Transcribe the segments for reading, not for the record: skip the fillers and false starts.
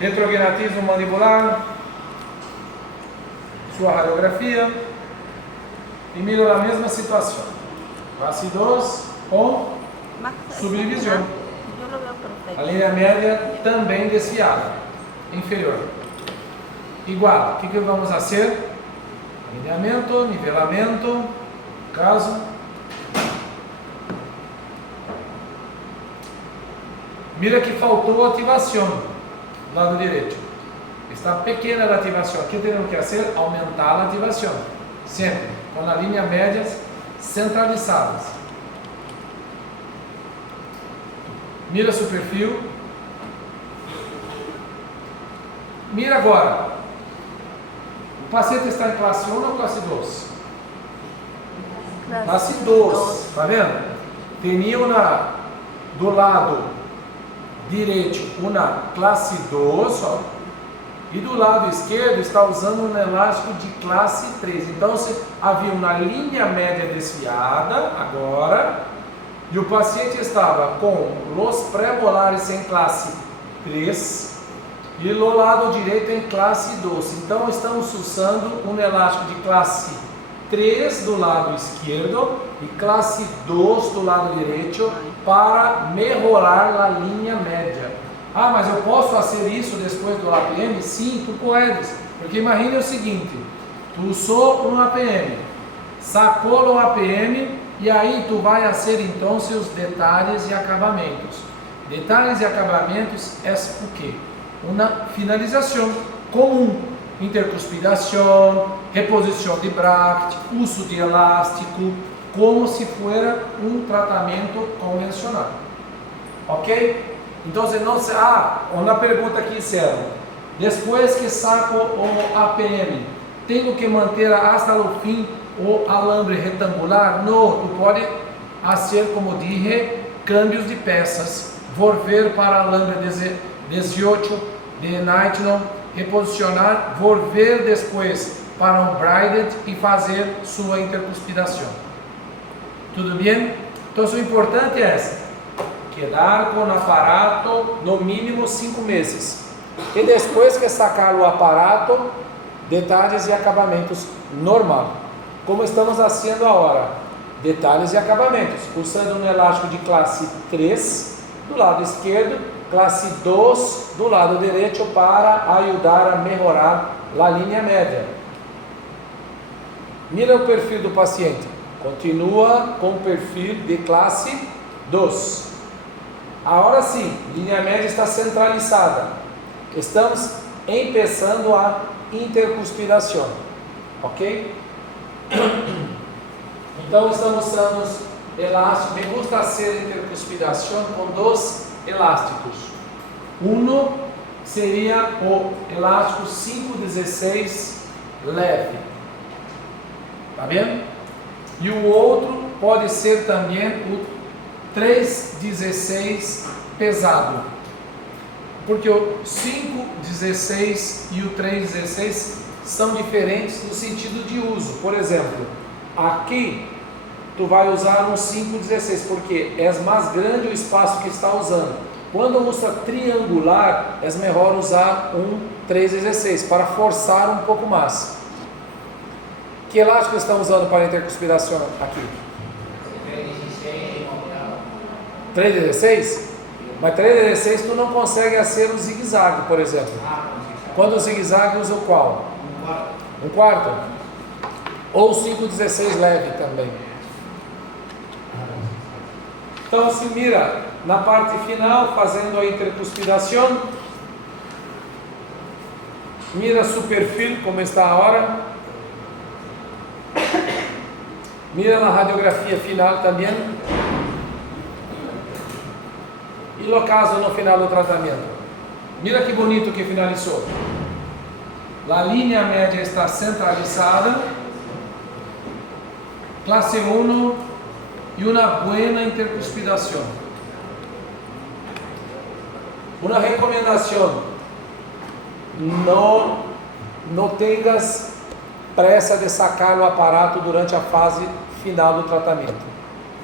Retrognatismo mandibular, sua radiografia, e mira a mesma situação. Classe 2 com subdivisão. A linha média também desviada, inferior. Igual, o que vamos fazer? Alinhamento, nivelamento, caso. Mira que faltou ativação do lado direito. Está pequena a ativação. O que temos que fazer? Aumentar a ativação. Sempre com a linha médias centralizadas. Mira seu perfil. Mira agora. O paciente está em classe 1 ou classe 2? Classe 2. Está vendo? Tinha do lado direito uma classe 2, ó, e do lado esquerdo está usando um elástico de classe 3. Então havia uma linha média desviada agora, e o paciente estava com os pré-molares em classe 3 e do lado direito em classe 2. Então estamos usando um elástico de classe 3 do lado esquerdo e classe 2 do lado direito para melhorar a linha média. Ah, mas eu posso fazer isso depois do APM? Sim, tu podes. Porque imagine o seguinte, tu usou um APM, sacou o APM e aí tu vai fazer então seus detalhes e acabamentos. Detalhes e acabamentos é o quê? Uma finalização comum. Intercuspidação, reposição de Bracht, uso de elástico, como se fosse um tratamento convencional. Ok? Então, não se... uma pergunta que fizeram. Depois que saco o APM, tenho que manter hasta o fim o alambre retangular? Não, tu pode fazer, como dije, câmbios de peças, volver para alambre 18 de nylon, reposicionar, volver depois para um braided e fazer sua intercuspidação. Tudo bem? Então, o importante é quedar com o aparato no mínimo 5 meses. E depois que sacar o aparato, detalhes e acabamentos normal. Como estamos fazendo agora, detalhes e acabamentos, usando um elástico de classe 3 do lado esquerdo, classe 2 do lado direito para ajudar a melhorar a linha média. Mira o perfil do paciente. Continua com o perfil de classe 2. Agora sim, linha média está centralizada. Estamos começando a intercuspidação. Ok? Então estamos usando elástico. Me gusta fazer intercuspidação com 2 elásticos. Um seria o elástico 516 leve. Tá vendo? E o outro pode ser também o 316 pesado. Porque o 516 e o 316 são diferentes no sentido de uso. Por exemplo, aqui tu vai usar um 516 porque é mais grande o espaço que está usando. Quando usa triangular, é melhor usar um 316 para forçar um pouco mais. Que elástico estão usando para intercuspidação aqui? 316? Mas 316 tu não consegue fazer um zigue-zague, por exemplo. Quando o zigue-zague usa o qual? Um quarto? Ou 516 leve também. Então se mira na parte final, fazendo a intercuspidação. Mira seu perfil, como está agora. Mira na radiografia final também. E o caso no final do tratamento. Mira que bonito que finalizou. A linha média está centralizada. Classe 1 e uma boa intercuspidação. Uma recomendação: não tenhas pressa de sacar o aparato durante a fase final do tratamento.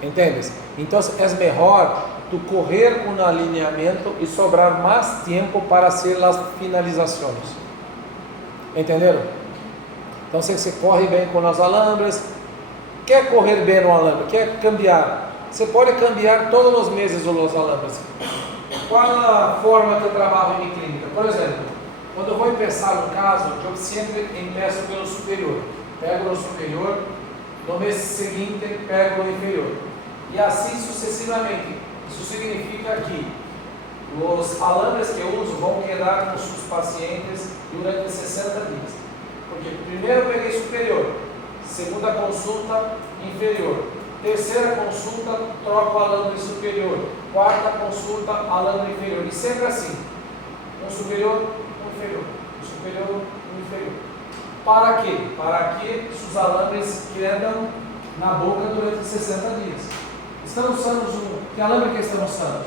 Entendes? Então é melhor tu correr um alinhamento e sobrar mais tempo para fazer as finalizações. Entenderam? Então, se você corre bem com as alambres, quer correr bem no alambre, quer cambiar, você pode cambiar todos os meses os alambres. Qual a forma que eu trabalho em clínica? Por exemplo, quando eu vou empezar um caso, eu sempre empeço pelo superior. Pego o superior, no mês seguinte pego o inferior. E assim sucessivamente. Isso significa que os alambres que eu uso vão quedar com os seus pacientes durante 60 dias. Porque primeiro eu peguei superior, segunda consulta inferior, terceira consulta troco o alambre superior, quarta consulta alambre inferior, e sempre assim, um superior, um inferior, um superior, um inferior. Para quê? Para que os alambres quedam na boca durante 60 dias. Estamos usando, que alambre que estamos usando?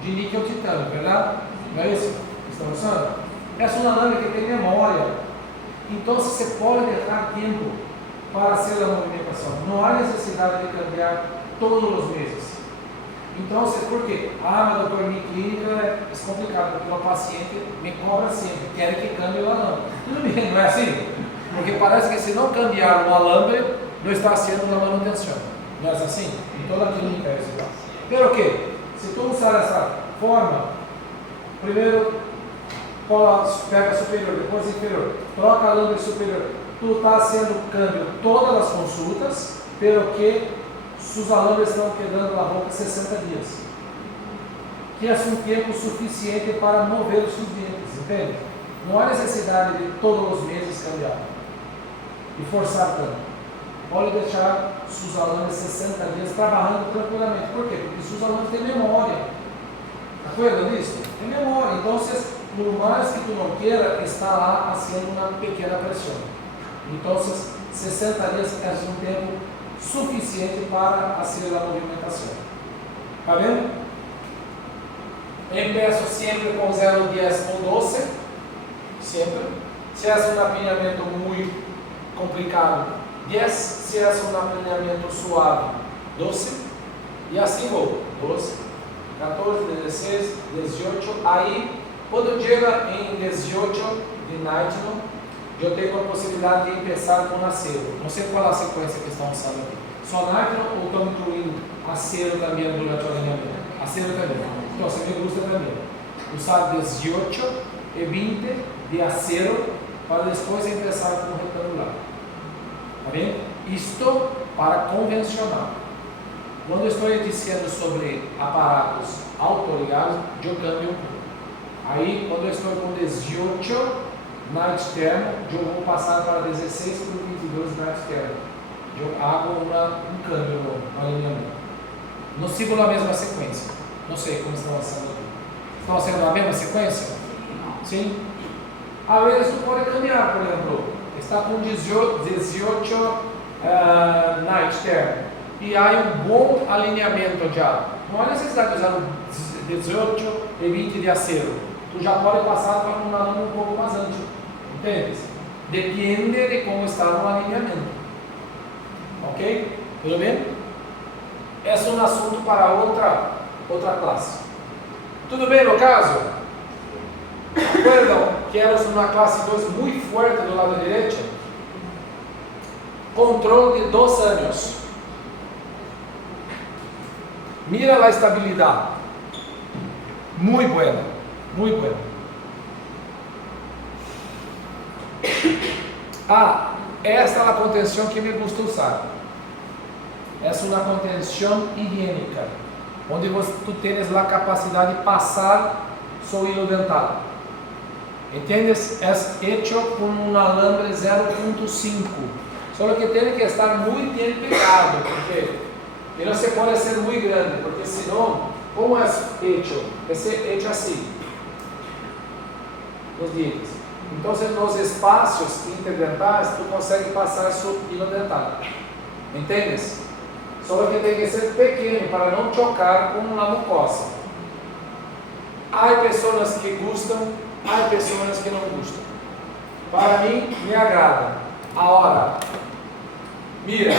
De níquel titânio, verdade? Não é isso? Estamos usando? Essa é uma alambre que tem memória. Então você pode deixar tempo para fazer a movimentação. Não há necessidade de cambiar todos os meses. Então, por quê? Mas doutor, minha clínica é complicado, porque o paciente me cobra sempre, quer que cambie o alambre. Tudo bem, não é assim? Porque parece que se não cambiar o alambre, não está sendo uma manutenção. Não é assim? Em toda a clínica é igual. Pelo quê? Se tu usar essa forma, primeiro pega superior, depois inferior, troca alambre superior, tu está sendo câmbio todas as consultas, pelo que os alambres estão quedando na boca 60 dias, que é um tempo suficiente para mover os seus dentes, entende? Não há necessidade de todos os meses cambiar e forçar tanto. Pode deixar os alambres 60 dias trabalhando tranquilamente. Por quê? Porque os alambres têm memória. Acorda disso? Tem memória. Então, por mais que tu não queira, está lá fazendo uma pequena pressão. Então, 60 dias é um tempo suficiente para fazer a movimentação. Está vendo? Empeço sempre com 0,10 ou 12. Sempre. Se é um alinhamento muito complicado, 10. Se é um alinhamento suave, 12. E assim vou. 12, 14, 16, 18. Aí, quando chega em 18 de Nightman, eu tenho a possibilidade de começar com acero. Não sei qual é a sequência que estão usando aqui. Só Nightman ou estão incluindo acero também durante o alinhamento? Acero também. Então, se me gusta também. Usar 18 e 20 de acero para depois começar com o retangular. Está bem? Isto para convencional. Quando eu estou dizendo sobre aparatos autoligados, eu cambio um pouco. Aí, quando eu estou com 18 na externo, eu vou passar para 16 por 22 na externo. Eu hago um câmbio no alinhamento. Não sigo na mesma sequência. Não sei como estão fazendo aqui. Estão fazendo na mesma sequência? Sim? Às vezes tu pode cambiar, por exemplo. Está com 18 na externo. E há um bom alinhamento já. Não há necessidade de usar 18 e 20 de acero. Tu já pode passar para um aluno um pouco mais antigo. Entende? Depende de como está no alinhamento. Ok? Tudo bem? Esse é um assunto para outra classe. Tudo bem no caso? Recuerdan que éramos uma classe 2 muito forte do lado direito? Controle de 2 anos. Mira a estabilidade. Muito buena. Muito buena. Esta é a contenção que me gusta usar. Essa é uma contenção higiênica, onde tu tens a capacidade de passar seu hilo dental. ¿Entendes? É hecho com um alambre 0.5. Só que tem que estar muito bem pegado, porque não se pode ser muito grande, porque senão, como é hecho? É hecho assim, os dientes. Então, nos espaços interdentais, tu consegue passar seu hilo dental. Entendes? Só que tem que ser pequeno para não chocar com a mucosa. Há pessoas que gostam, há pessoas que não gostam. Para mim, me agrada. Agora, mira,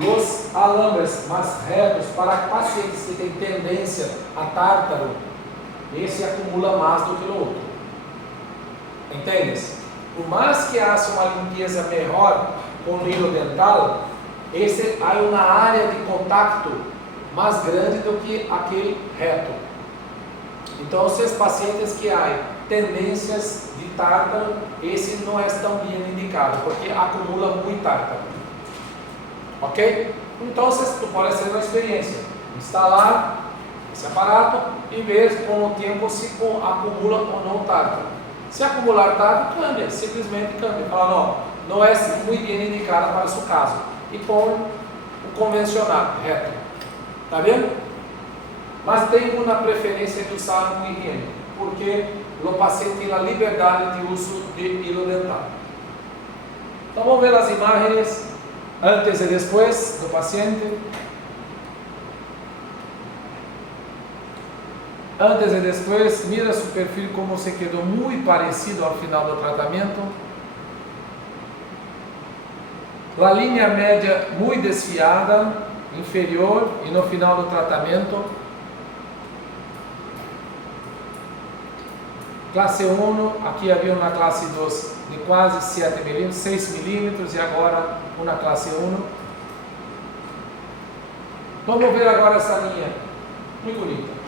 os alambres mais retos para pacientes que têm tendência a tártaro, esse acumula mais do que o outro. Entendes? Por mais que haja uma limpeza melhor com o hilo dental, esse há uma área de contato mais grande do que aquele reto. Então, esses pacientes que há tendências de tártaro, esse não é tão bem indicado, porque acumula muito tártaro. Ok? Então, tu pode ser uma experiência. Instalar esse aparato e ver com o tempo se acumula ou não tártaro. Se acumular tártaro, cambia, simplesmente cambia. Fala, não é muito bem indicado para o seu caso. E põe o convencional, reto. Tá vendo? Mas tem uma preferência de usar um higiênico, porque o paciente tem a liberdade de uso de hilo dental. Então vamos ver as imagens antes e depois do paciente. Antes e depois, mira seu perfil como se quedou muito parecido ao final do tratamento. A linha média muito desfiada, inferior, e no final do tratamento. Classe 1, aqui havia uma classe 2 de quase 7 milímetros, 6 milímetros, e agora uma classe 1. Vamos ver agora essa linha, muito bonita.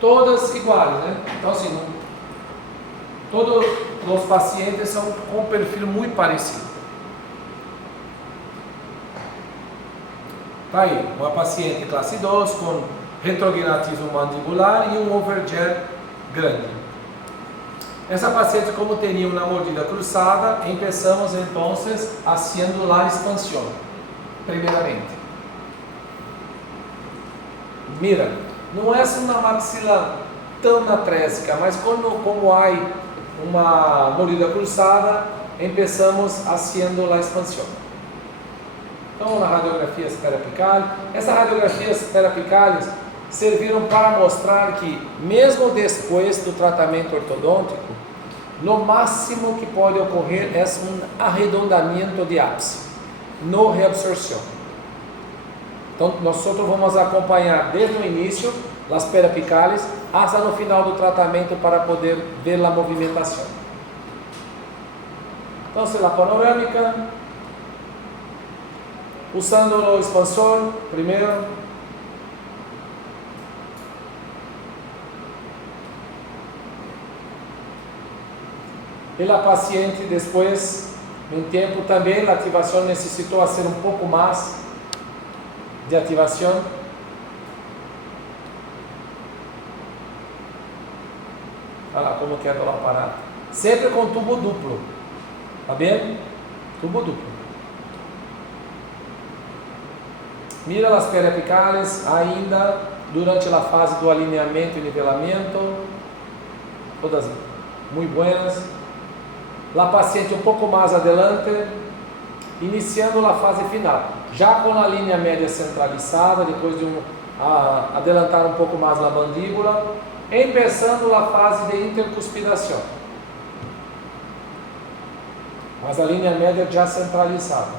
Todas iguais, né? Então assim, todos os pacientes são com um perfil muito parecido. Tá aí, uma paciente classe 2 com retrognatismo mandibular e um overjet grande. Essa paciente, como tinha uma mordida cruzada, começamos então haciendo a expansão, primeiramente. Mira, não é uma maxila tão natrésica, mas como há uma mordida cruzada, começamos haciendo a expansão. Então, na radiografia periapical, essas radiografias perapicales serviram para mostrar que, mesmo depois do tratamento ortodôntico, no máximo que pode ocorrer é um arredondamento de ápice, não reabsorção. Então, nós vamos acompanhar desde o início as perapicales até no final do tratamento para poder ver a movimentação. Então, a panorâmica, usando o expansor primeiro. E a paciente depois, em tempo também, a ativação necessitou ser um pouco mais de ativação. Olha lá como que é o aparato. Sempre com tubo duplo. Tá vendo? Tubo duplo. Mira as periapicales ainda durante a fase do alinhamento e nivelamento. Todas muito buenas. La paciente um pouco mais adelante, iniciando a fase final, já com a linha média centralizada, depois de adelantar um pouco mais a mandíbula, começando a fase de intercuspidação, mas a linha média já centralizada.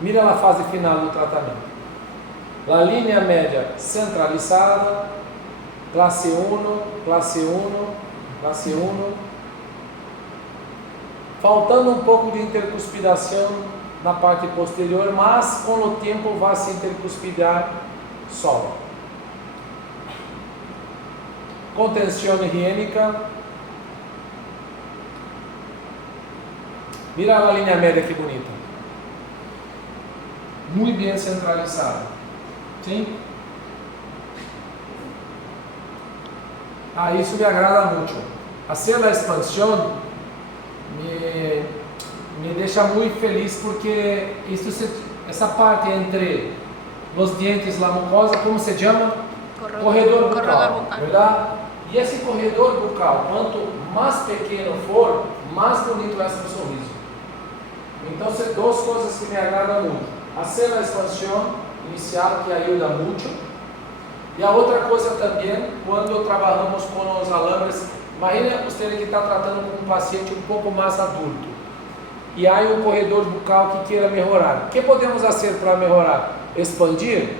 Mira a fase final do tratamento. A linha média centralizada, classe 1, classe 1, classe 1, faltando um pouco de intercuspidação na parte posterior, mas com o tempo vai se intercuspidar solo. Contenção higiênica. Mira a linha média que bonita. Muito bem centralizada. Sim? Isso me agrada muito. Hacer a expansão me deixa muito feliz, porque essa parte entre os dientes, a mucosa, como se chama? Corredor bucal, verdade? E esse corredor bucal, quanto mais pequeno for, mais bonito é o sorriso. Então, são duas coisas que me agradam muito. Hacer a expansão inicial, que ajuda muito. E a outra coisa também, quando trabalhamos com os alambres Imagina você que está tratando com um paciente um pouco mais adulto. E há um corredor bucal que queira melhorar. O que podemos fazer para melhorar? Expandir?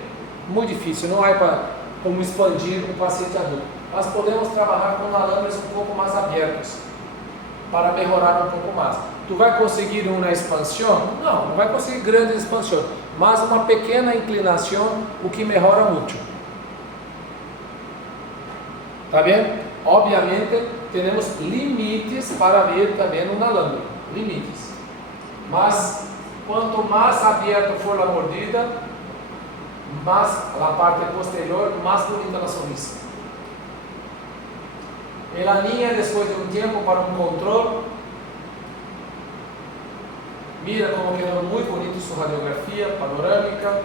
Muito difícil, não há como expandir um paciente adulto. Mas podemos trabalhar com alambres um pouco mais abertos, para melhorar um pouco mais. Tu vai conseguir uma expansão? Não vai conseguir grande expansão, mas uma pequena inclinação, o que melhora muito. Tá bem? Obviamente, temos limites para ver também no alambre, limites. Mas, quanto mais aberto for a mordida, mais a parte posterior, mais bonita a sonrisa. Ela linha depois de um tempo para um controle. Mira como quedou muito bonito sua radiografia panorâmica.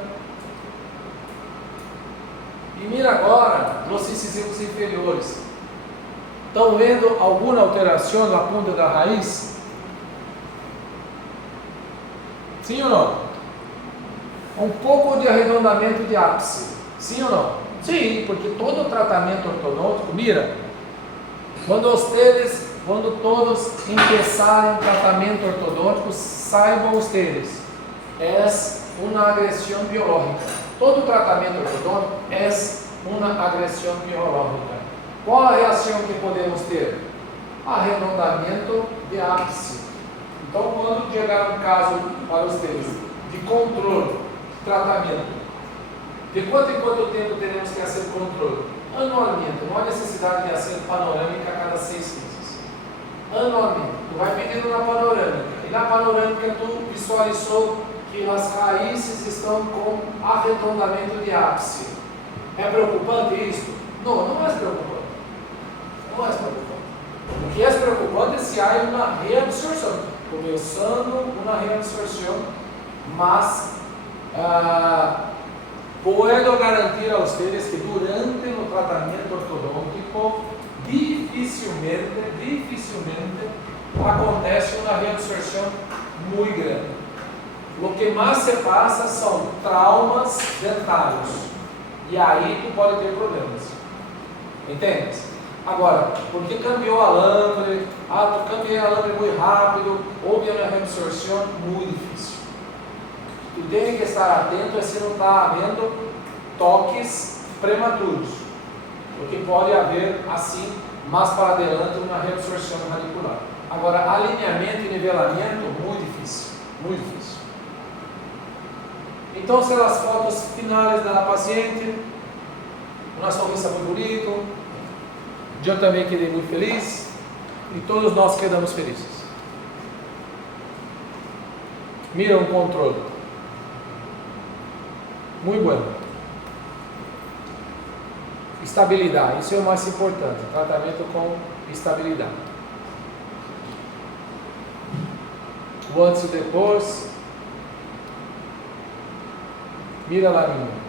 E mira agora os incisivos inferiores. Estão vendo alguma alteração na ponta da raiz? Sim ou não? Um pouco de arredondamento de ápice. Sim ou não? Sim, porque todo tratamento ortodôntico, mira, quando todos começarem o tratamento ortodôntico, saibam vocês, é uma agressão biológica. Todo tratamento ortodôntico é uma agressão biológica. Qual a reação que podemos ter? Arredondamento de ápice. Então, quando chegar um caso para vocês de controle, de tratamento, de quanto em quanto tempo teremos que fazer controle? Anualmente, não há necessidade de fazer panorâmica a cada 6 meses. Anualmente, tu vai pedindo na panorâmica, e na panorâmica tu visualizou que as raízes estão com arredondamento de ápice. É preocupante isso? Não é preocupante. Não é preocupante. O que é preocupante é se há uma reabsorção, começando uma reabsorção, mas puedo garantir a vocês que durante o tratamento ortodôntico dificilmente acontece uma reabsorção muito grande. O que mais se passa são traumas dentários, e aí tu pode ter problemas, entende? Agora, porque cambiou a alambre, tu cambiei a alambre muito rápido, houve uma reabsorção muito difícil. Tu tem que estar atento se não está havendo toques prematuros, porque pode haver assim, mais para adelante, uma reabsorção radicular. Agora, alinhamento e nivelamento, muito difícil, muito difícil. Então, são as fotos finais da paciente, uma sorriso muito bonito, eu também quedei muito feliz, e todos nós quedamos felizes. Mira um controle. Muito bom. Estabilidade, isso é o mais importante. Tratamento com estabilidade. O antes e depois. Mira lá, linha.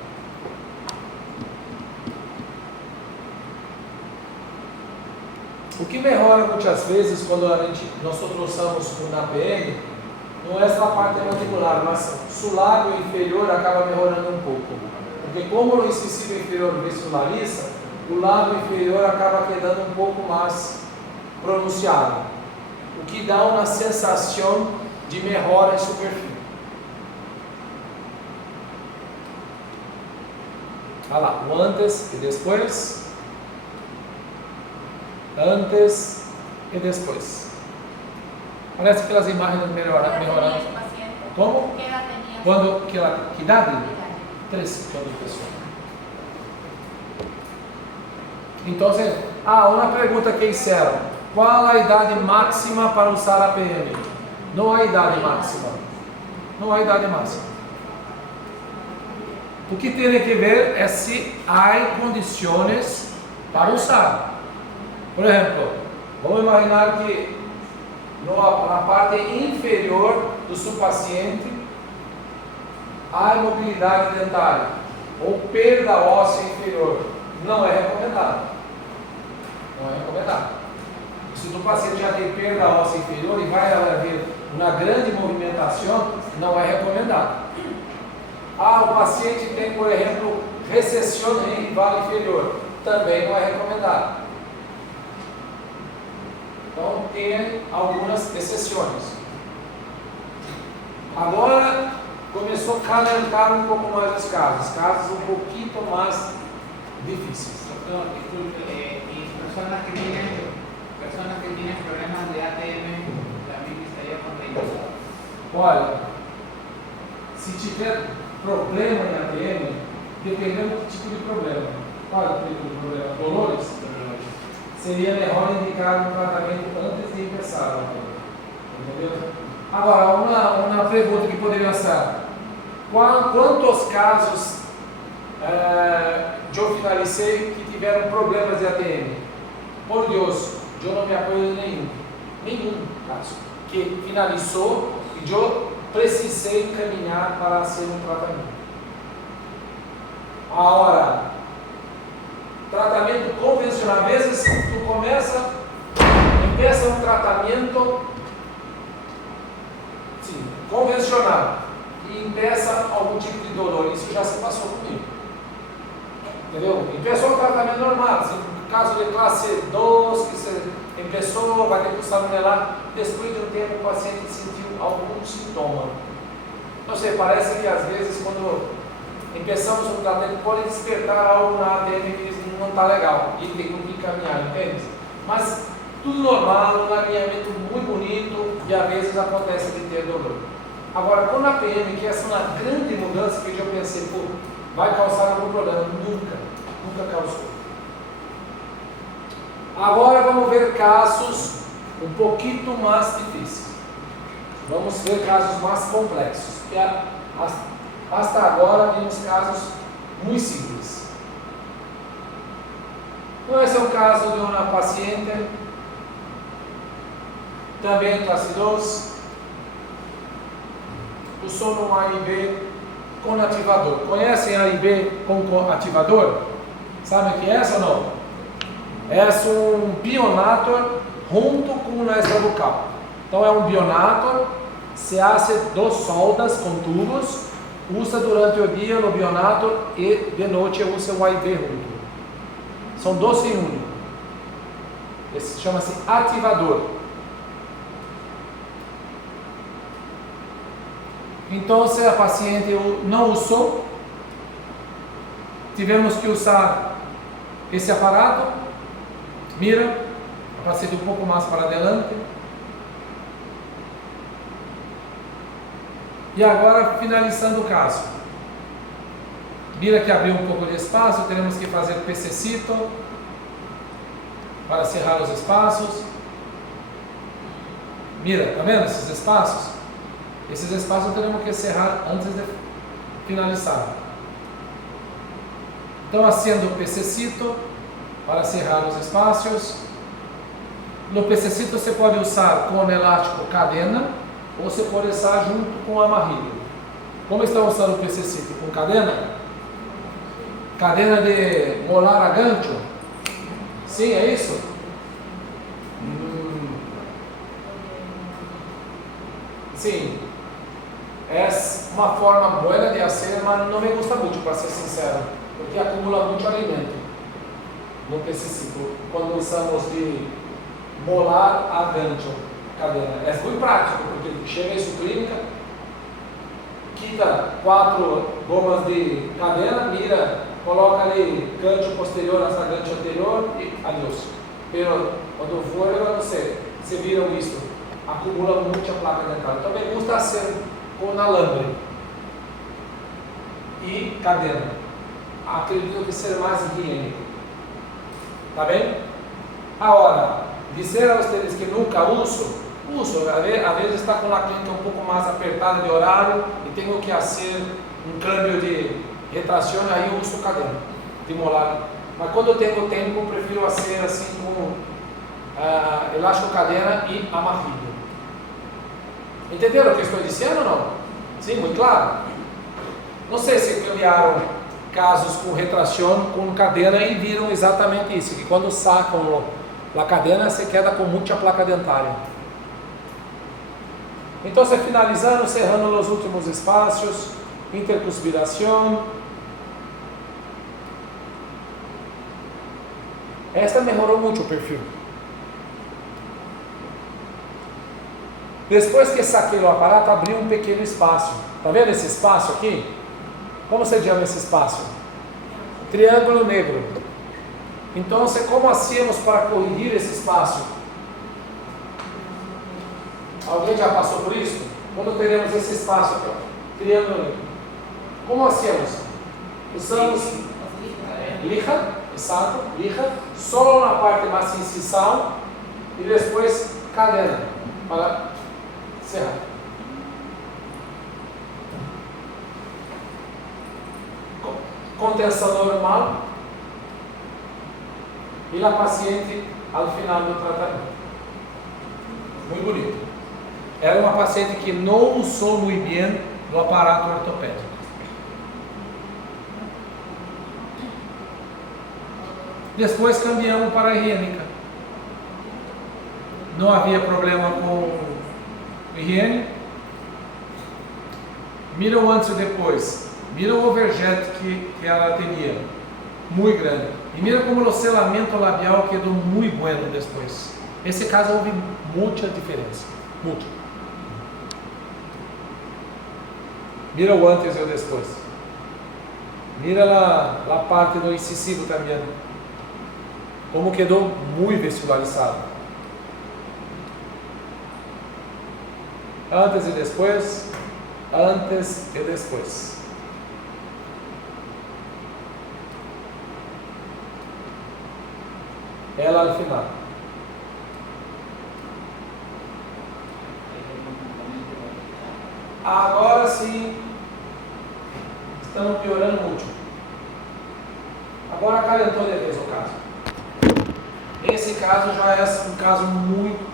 O que melhora muitas vezes quando nós trouxemos um APM, não é essa parte mandibular, mas o lábio inferior acaba melhorando um pouco. Porque como o incisivo inferior visualiza, o lábio inferior acaba quedando um pouco mais pronunciado, o que dá uma sensação de melhora em seu perfil. Olha lá, o antes e depois. Antes e depois. Parece aquelas imagens melhorando. Como? Que idade tinha? Que idade? 3 anos, pessoal. Então, uma pergunta que fizeram: qual a idade máxima para usar a PM? Não há idade máxima. Não há idade máxima. O que tem que ver é se há condições para usar. Por exemplo, vamos imaginar que na parte inferior do seu paciente há imobilidade dentária ou perda óssea inferior. Não é recomendado. Não é recomendado. Se o paciente já tem perda óssea inferior e vai haver uma grande movimentação, não é recomendado. O paciente tem, por exemplo, recessão gengival inferior. Também não é recomendado. Então, tem algumas exceções. Agora, começou a calentar um pouco mais os casos um pouquinho mais difíceis. Doctor, disculpe, y personas que tienen problemas de ATM, también estaría contraindicado. Olha, se tiver problema em ATM, dependendo do tipo de problema. Qual é o tipo de problema? Dolores? Seria melhor indicar um tratamento antes de começar. Entendeu? Agora, uma pergunta que poderia ser: quantos casos eu finalicei que tiveram problemas de ATM? Por Deus, eu não me apoio em nenhum caso que finalizou e eu precisei encaminhar para ser um tratamento. Agora, tratamento convencional, às vezes tu começa um tratamento convencional e empieza algum tipo de dolor, isso já se passou comigo, entendeu? Começou um tratamento normal, assim, no caso de classe 2, que você começou, vai ter que salmonela, depois de um tempo o paciente sentiu algum sintoma, não sei, parece que às vezes quando começamos um tratamento pode despertar algo na ATM que não está legal e tem que encaminhar, entende? Mas tudo normal, um alinhamento muito bonito e às vezes acontece de ter dolor. Agora, quando a PM, que essa é uma grande mudança que eu pensei, pô, vai causar algum problema? Nunca causou. Agora vamos ver casos um pouquinho mais difíceis. Vamos ver casos mais complexos. Hasta agora vimos casos muito simples. Então esse é o caso de uma paciente, também classe 2, usou no A e B com ativador. Conhecem A e B com ativador? Sabem o que é essa ou não? É um bionator junto com o extrabucal. Então é um bionator, se hace 2 soldas com tubos, usa durante o dia no bionator e de noite usa o A e B junto. São 2 em 1. Esse chama-se ativador. Então, se a paciente não usou, tivemos que usar esse aparato. Mira, a paciente um pouco mais para adelante. E agora, finalizando o caso. Mira que abriu um pouco de espaço, teremos que fazer pececito para cerrar os espaços. Mira, tá vendo esses espaços? Esses espaços teremos que cerrar antes de finalizar. Então, haciendo o pececito para cerrar os espaços. No pececito você pode usar com elástico cadena ou você pode usar junto com amarrilho. Como está usando o pececito? Com cadena? Cadena de molar a gancho? Sim, é isso? Sim. É uma forma boa de fazer, mas não me gusta muito, para ser sincero, porque acumula muito alimento no pececito, quando usamos de molar a gancho, cadena. É muito prático, porque chega isso clínica, quita 4 gomas de cadena, mira, coloca ali gancho posterior, essa gancho anterior e adeus. Pero quando for, você viram isso, acumula muito a placa dental. Então me gusta ser com alambre e cadena. Acredito que será mais higiênico. Tá bem? Agora, dizer a vocês que nunca uso, às vezes está com a clínica um pouco mais apertada de horário e tenho que fazer um câmbio de retração, aí eu uso cadena de molar. Mas quando eu tenho tempo, prefiro fazer assim com elástico cadena e amarrilho. Entenderam o que eu estou dizendo ou não? Sim, muito claro? Não sei se cambiaram casos com retração com cadena e viram exatamente isso, que quando sacam a cadena, se queda com muita placa dentária. Então, finalizando, cerrando os últimos espaços, intercuspiração. Esta melhorou muito o perfil. Depois que saquei o aparato, abriu um pequeno espaço. Está vendo esse espaço aqui? Como você chama esse espaço? Triângulo negro. Então, como hacíamos para corrigir esse espaço? Alguém já passou por isso? Quando teremos esse espaço aqui, ó, triângulo negro. Como hacíamos? Usamos lija, exato, lija, só na parte mais incisão e depois cadena para cerrar. Contenção normal e a paciente ao final do tratamento. Muito bonito. Era uma paciente que não usou muito bem o aparato ortopédico. Depois cambiamos para a higiênica. Não havia problema com higiene. Mira o antes e depois. Mira o overjet que ela tinha. Muito grande. E mira como o selamento labial quedou muito bueno depois. Nesse caso houve muita diferença. Muito. Mira o antes e o depois. Mira a parte do incisivo também. Como quedou muito visualizado. Antes e depois. Antes e depois. Ela ao final. Agora sim, estamos piorando muito. Agora calentou de vez o caso. Esse caso já é um caso muito